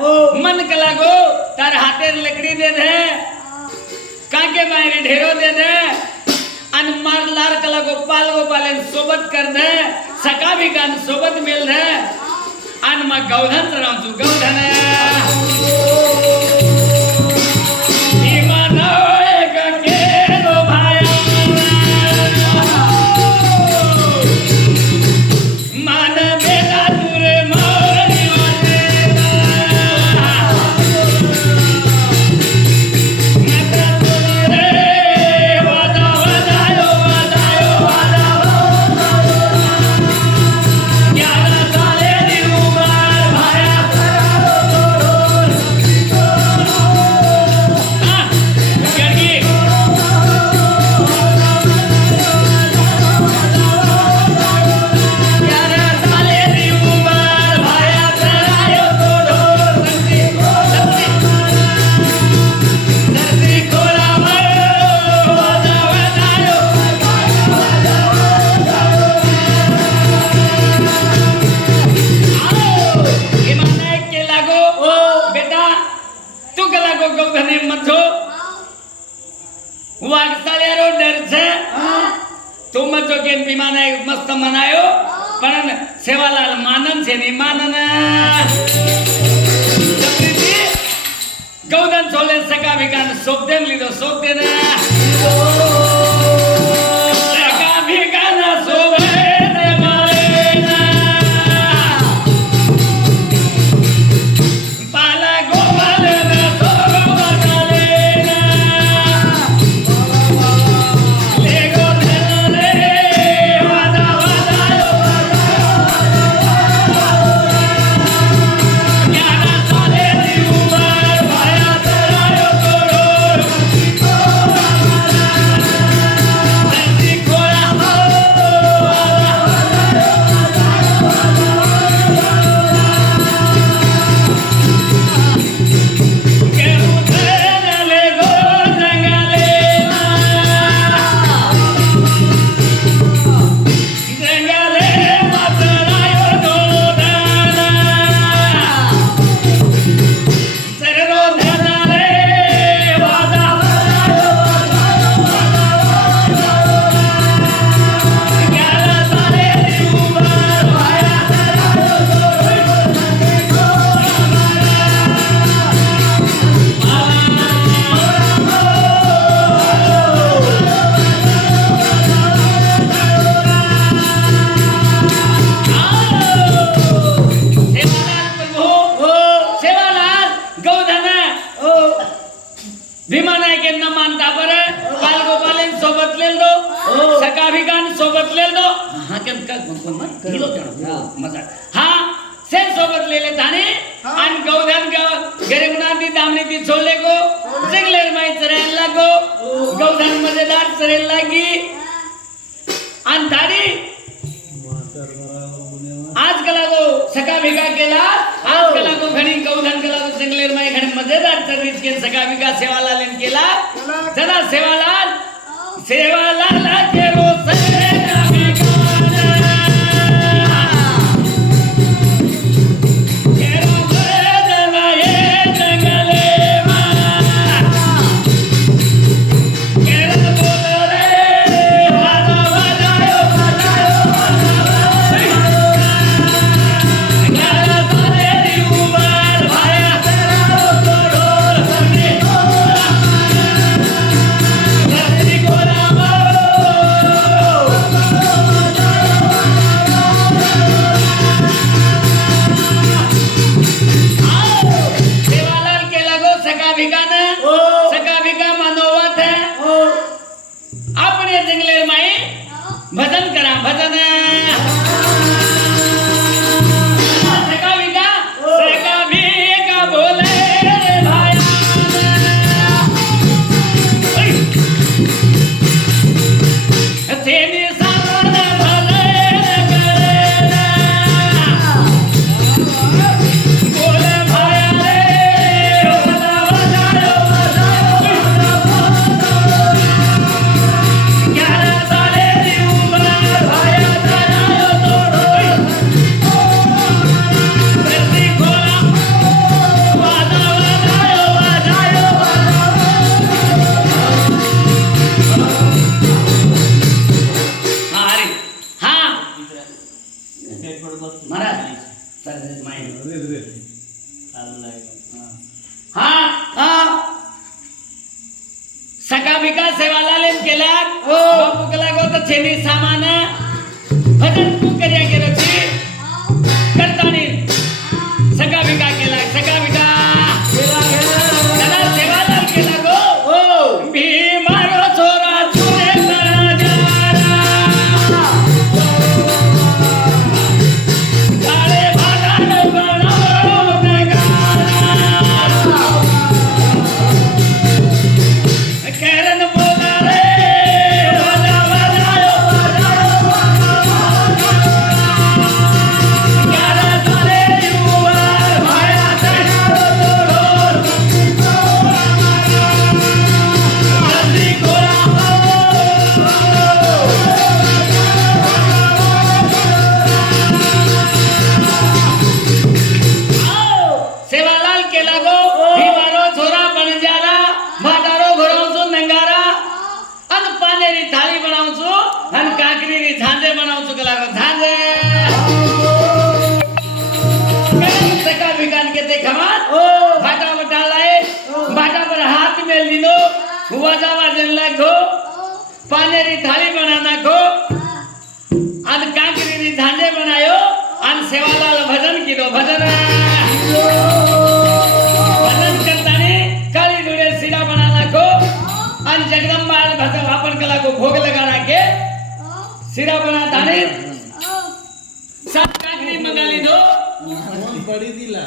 मन के लागो तार हाथे लकड़ी दे दे काके मायरे ढेरो दे दे अन मार लार कला गोपाल गोपालन सोबत कर दे सका भी गान सोबत मिल दे अन मा गौधन चराव तू गौधन मस्त मनायो पण सेवालाल मानन से नहीं मानन गौधन सोले सका भिकान सोप देन लीधो सोप देन सका भिकान सोबे दे मारेना पाला गोपाल न सोबा चलेना लेगो विकास सेवालाल एम केला हो. बापू केला गो तर छेनी सामान भजन तू कर्या केलं ती करतानी सगळा विका केला सगळा विका त्याला सेवालाल केला गो हो भीमारो छोरा चुरे कराजारा काळे भागान बनावो नगारा करण बोला रे वाजा वाजायो ग्यारा साले युवार भाया तयारो तोडोर नदी गोळा सेवालाल केला गो भीमारो छोरा बनजारा भाटारो घोरावचो नंगारा अन पानेरी थाळी बनावचो अन काकरीरी झांजे बनावचो केला गो झांजे करण सका विकान के ते खमात हो भाटा बटालाए भाटा पर हाथ मेल दिनो हुआजा वाजन लागो पानेरी थाली बनाना को अन काकरीरी झांजे बनायो अन सेवालाल भजन कीधो भजन भजन करताने काली डोळे सिरा बनाना को अन जगदम्बा भजन वापन कला को भोग लगाना के सिरा बना ताने सात काकरी मंगा लीधो पड़ी दिला